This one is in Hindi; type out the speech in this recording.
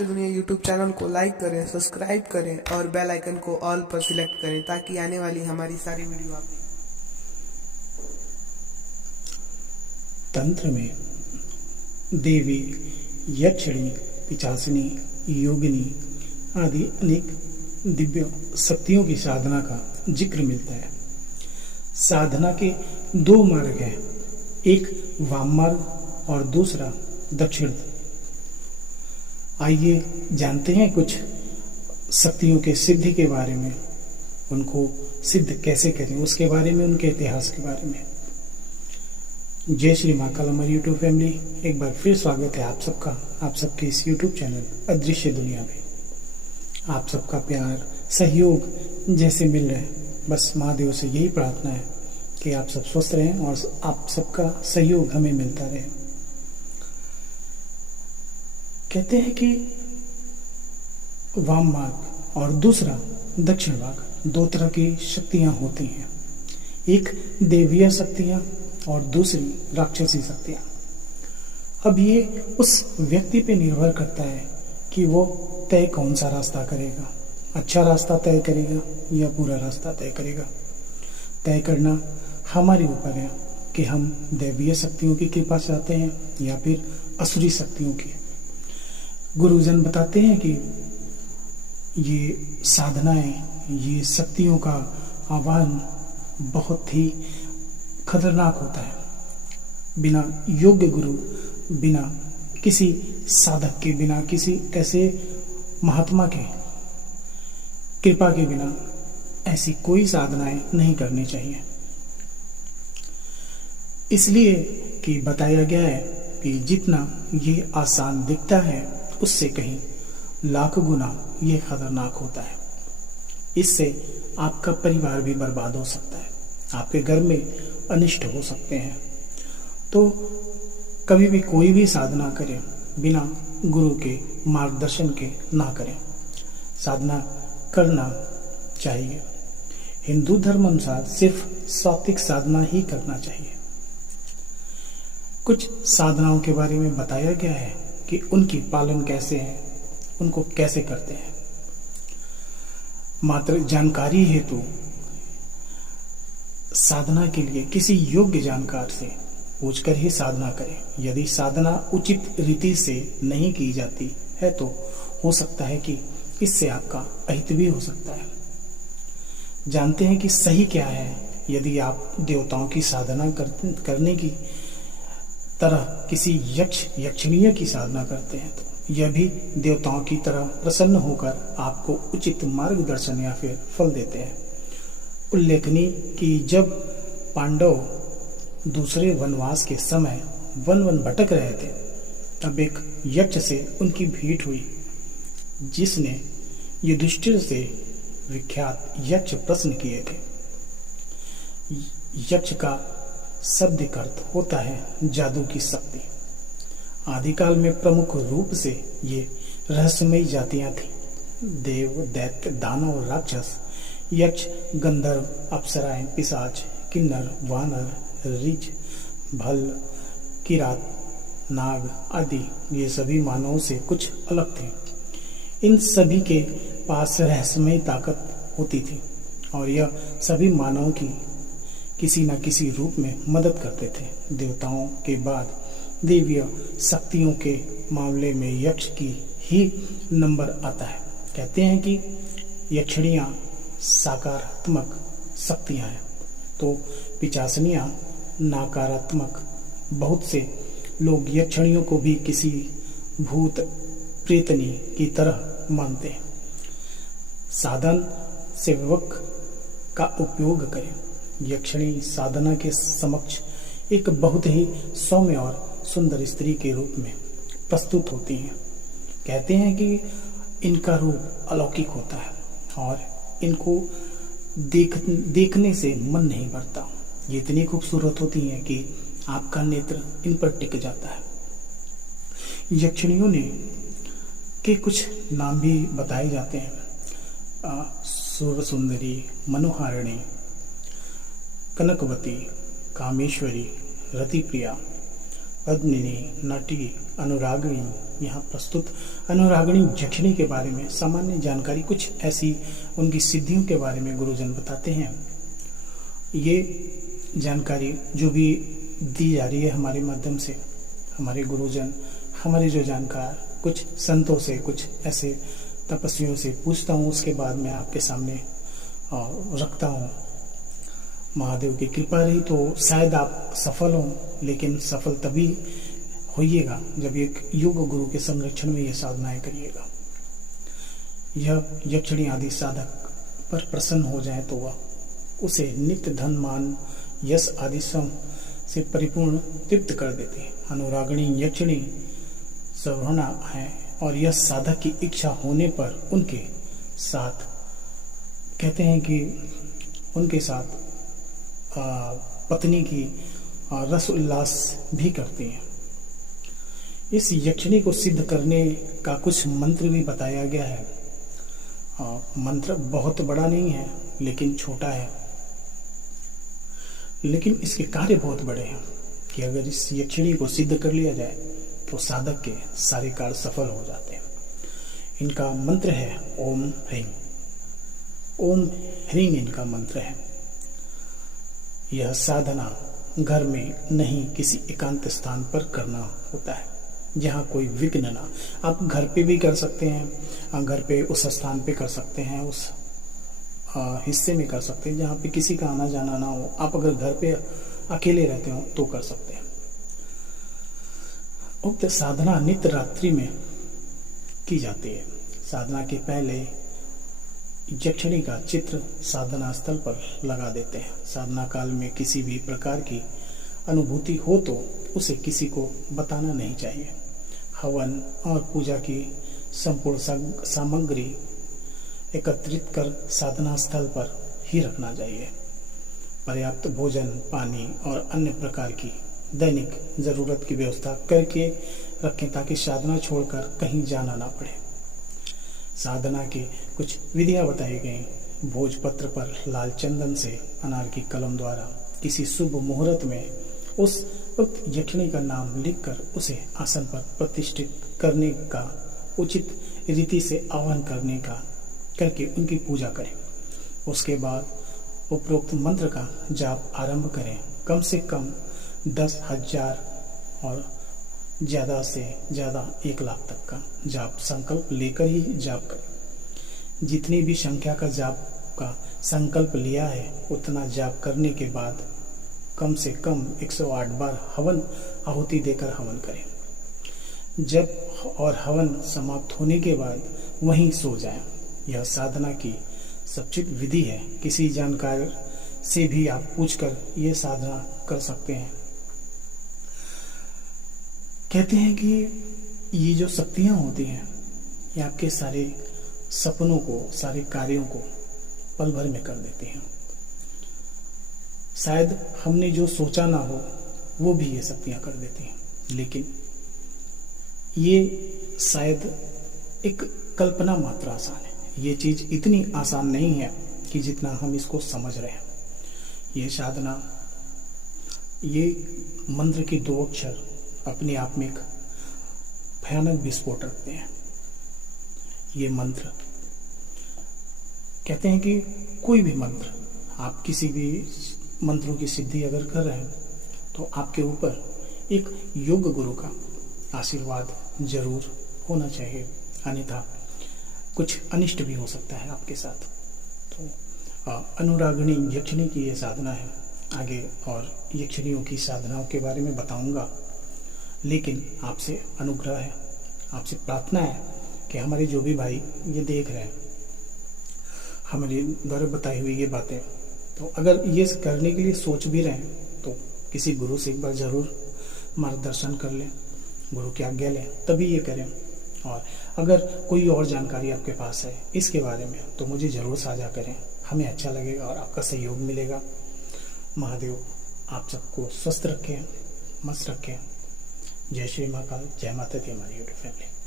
अदृश्य दुनिया यूट्यूब चैनल को लाइक करें, सब्सक्राइब करें और बेल आइकन को ऑल पर सिलेक्ट करें ताकि आने वाली हमारी सारी वीडियो आप तंत्र में देवी, यक्षिणी, पिशाचिनी, योगिनी आदि अनेक दिव्य शक्तियों की साधना का जिक्र मिलता है। साधना के दो मार्ग हैं, एक वाम मार्ग और दूसरा दक्षिण। आइए जानते हैं कुछ शक्तियों के सिद्धि के बारे में, उनको सिद्ध कैसे करें उसके बारे में, उनके इतिहास के बारे में। जय श्री माँ कालामर यूट्यूब फैमिली, एक बार फिर स्वागत है आप सबका, आप सबके इस यूट्यूब चैनल अदृश्य दुनिया में। आप सबका प्यार, सहयोग जैसे मिल रहा है, बस महादेव से यही प्रार्थना है कि आप सब स्वस्थ रहें और आप सबका सहयोग हमें मिलता रहे। कहते हैं कि वाम मार्ग और दूसरा दक्षिण मार्ग, दो तरह की शक्तियां होती हैं, एक देवीय शक्तियां और दूसरी राक्षसी शक्तियां। अब ये उस व्यक्ति पे निर्भर करता है कि वो तय कौन सा रास्ता करेगा, अच्छा रास्ता तय करेगा या बुरा रास्ता तय करेगा। तय करना हमारे ऊपर है कि हम दैवीय शक्तियों की कृपा चाहते हैं या फिर असुरी शक्तियों की। गुरुजन बताते हैं कि ये साधनाएं, ये शक्तियों का आह्वान बहुत ही खतरनाक होता है। बिना योग्य गुरु, बिना किसी साधक के, बिना किसी ऐसे महात्मा के कृपा के बिना ऐसी कोई साधनाएं नहीं करनी चाहिए। इसलिए कि बताया गया है कि जितना ये आसान दिखता है उससे कहीं लाख गुना ये खतरनाक होता है। इससे आपका परिवार भी बर्बाद हो सकता है, आपके घर में अनिष्ट हो सकते हैं। तो कभी भी कोई भी साधना करें बिना गुरु के मार्गदर्शन के ना करें। साधना करना चाहिए, हिंदू धर्म अनुसार सिर्फ सात्विक साधना ही करना चाहिए। कुछ साधनाओं के बारे में बताया गया है कि उनकी पालन कैसे है, उनको कैसे करते हैं। मात्र जानकारी हेतु साधना के लिए किसी योग्य जानकार से पूछकर ही साधना करें। यदि साधना उचित रीति से नहीं की जाती है तो हो सकता है कि इससे आपका अहित भी हो सकता है। जानते हैं कि सही क्या है। यदि आप देवताओं की साधना करने की तरह किसी यक्ष यक्षिणीय की साधना करते हैं तो यह भी देवताओं की तरह प्रसन्न होकर आपको उचित मार्गदर्शन या फिर फल देते हैं। उल्लेखनीय कि जब पांडव दूसरे वनवास के समय वन भटक रहे थे तब एक यक्ष से उनकी भेंट हुई, जिसने युधिष्ठिर से विख्यात यक्ष प्रश्न किए थे। यक्ष का शब्दिक अर्थ होता है जादू की शक्ति। आदिकाल में प्रमुख रूप से ये रहस्यमयी जातियां थीं, देव, दैत्य, दानव, राक्षस, यक्ष, गंधर्व, अप्सराएं, पिशाच, किन्नर, वानर, ऋच, भल, किरात, नाग आदि ये सभी मानवों से कुछ अलग थे। इन सभी के पास रहस्यमयी ताकत होती थी और यह सभी मानवों की किसी न किसी रूप में मदद करते थे। देवताओं के बाद देवीय शक्तियों के मामले में यक्ष की ही नंबर आता है। कहते हैं कि यक्षिणियाँ सकारात्मक शक्तियाँ हैं तो पिशाचिनियाँ नकारात्मक। बहुत से लोग यक्षिणियों को भी किसी भूत प्रेतनी की तरह मानते हैं। साधन सेवक का उपयोग करें। यक्षिणी साधना के समक्ष एक बहुत ही सौम्य और सुंदर स्त्री के रूप में प्रस्तुत होती हैं। कहते हैं कि इनका रूप अलौकिक होता है और इनको देखने से मन नहीं भरता। ये इतनी खूबसूरत होती हैं कि आपका नेत्र इन पर टिक जाता है। यक्षिणियों ने के कुछ नाम भी बताए जाते हैं, सूर्य सुंदरी, मनोहारिणी, कनकवती, कामेश्वरी, रतिप्रिया, अग्नि, नटी, अनुरागिणी। यहाँ प्रस्तुत अनुरागिणी यक्षिणी के बारे में सामान्य जानकारी, कुछ ऐसी उनकी सिद्धियों के बारे में गुरुजन बताते हैं। ये जानकारी जो भी दी जा रही है हमारे माध्यम से, हमारे गुरुजन, हमारे जो जानकार, कुछ संतों से, कुछ ऐसे तपस्वियों से पूछता हूँ, उसके बाद मैं आपके सामने रखता हूँ। महादेव की कृपा रही तो शायद आप सफल हों, लेकिन सफल तभी होइएगा जब एक योग गुरु के संरक्षण में ये साधनाएं करिएगा। यह यक्षिणी आदि साधक पर प्रसन्न हो जाए तो वह उसे नित्य धन, मान, यश आदि से परिपूर्ण तृप्त कर देती है। अनुरागिणी यक्षिणी सवर्णा है और यह साधक की इच्छा होने पर उनके साथ कहते हैं कि उनके साथ पत्नी की रस उल्लास भी करती हैं। इस यक्षिणी को सिद्ध करने का कुछ मंत्र भी बताया गया है। मंत्र बहुत बड़ा नहीं है लेकिन छोटा है, लेकिन इसके कार्य बहुत बड़े हैं कि अगर इस यक्षिणी को सिद्ध कर लिया जाए तो साधक के सारे कार्य सफल हो जाते हैं। इनका मंत्र है ओम ह्रीं। ओम ह्रीं इनका मंत्र है। यह साधना घर में नहीं, किसी एकांत स्थान पर करना होता है जहाँ कोई विघ्न ना। आप घर पे भी कर सकते हैं, घर पे उस स्थान पे कर सकते हैं, उस हिस्से में कर सकते हैं जहाँ पे किसी का आना जाना ना हो। आप अगर घर पे अकेले रहते हो तो कर सकते हैं। उक्त साधना नित्य रात्रि में की जाती है। साधना के पहले यक्षिणी का चित्र साधना स्थल पर लगा देते हैं। साधना काल में किसी भी प्रकार की अनुभूति हो तो उसे किसी को बताना नहीं चाहिए। हवन और पूजा की संपूर्ण सामग्री एकत्रित कर साधना स्थल पर ही रखना चाहिए। पर्याप्त भोजन, पानी और अन्य प्रकार की दैनिक जरूरत की व्यवस्था करके रखें ताकि साधना छोड़कर कहीं जाना ना पड़े। साधना की कुछ विधियां बताई गई। भोजपत्र पर लाल चंदन से अनार की कलम द्वारा किसी शुभ मुहूर्त में उस उक्त यक्षिणी का नाम लिखकर उसे आसन पर प्रतिष्ठित करने का, उचित रीति से आह्वान करके उनकी पूजा करें। उसके बाद उपरोक्त मंत्र का जाप आरंभ करें। कम से कम 10,000 और ज़्यादा से ज़्यादा 1 लाख तक का जाप संकल्प लेकर ही जाप करें। जितनी भी संख्या का जाप का संकल्प लिया है उतना जाप करने के बाद कम से कम 108 बार हवन आहुति देकर हवन करें। जब और हवन समाप्त होने के बाद वहीं सो जाएं। यह साधना की सचित विधि है। किसी जानकार से भी आप पूछकर यह साधना कर सकते हैं। कहते हैं कि ये जो शक्तियां होती हैं ये आपके सारे सपनों को, सारे कार्यों को पल भर में कर देती हैं। शायद हमने जो सोचा ना हो वो भी ये शक्तियां कर देती हैं, लेकिन ये शायद एक कल्पना मात्र आसान है। ये चीज इतनी आसान नहीं है कि जितना हम इसको समझ रहे हैं। ये साधना, ये मंत्र के 2 अक्षर अपने आप में एक भयानक विस्फोट रखते हैं। ये मंत्र कहते हैं कि कोई भी मंत्र, आप किसी भी मंत्रों की सिद्धि अगर कर रहे हैं तो आपके ऊपर एक योग गुरु का आशीर्वाद जरूर होना चाहिए, अन्यथा कुछ अनिष्ट भी हो सकता है आपके साथ। तो अनुरागिणी यक्षिणी की ये साधना है। आगे और यक्षिणियों की साधनाओं के बारे में बताऊंगा, लेकिन आपसे अनुग्रह है, आपसे प्रार्थना है कि हमारे जो भी भाई ये देख रहे हैं हमारे द्वारा बताई हुई ये बातें, तो अगर ये करने के लिए सोच भी रहे हैं तो किसी गुरु से एक बार जरूर मार्गदर्शन कर लें, गुरु की आज्ञा लें, तभी ये करें। और अगर कोई और जानकारी आपके पास है इसके बारे में तो मुझे ज़रूर साझा करें, हमें अच्छा लगेगा और आपका सहयोग मिलेगा। महादेव आप सबको स्वस्थ रखें, मस्त रखें। जय श्री महाकाल, जय माता दी हमारी यूट्यूब फैमिली।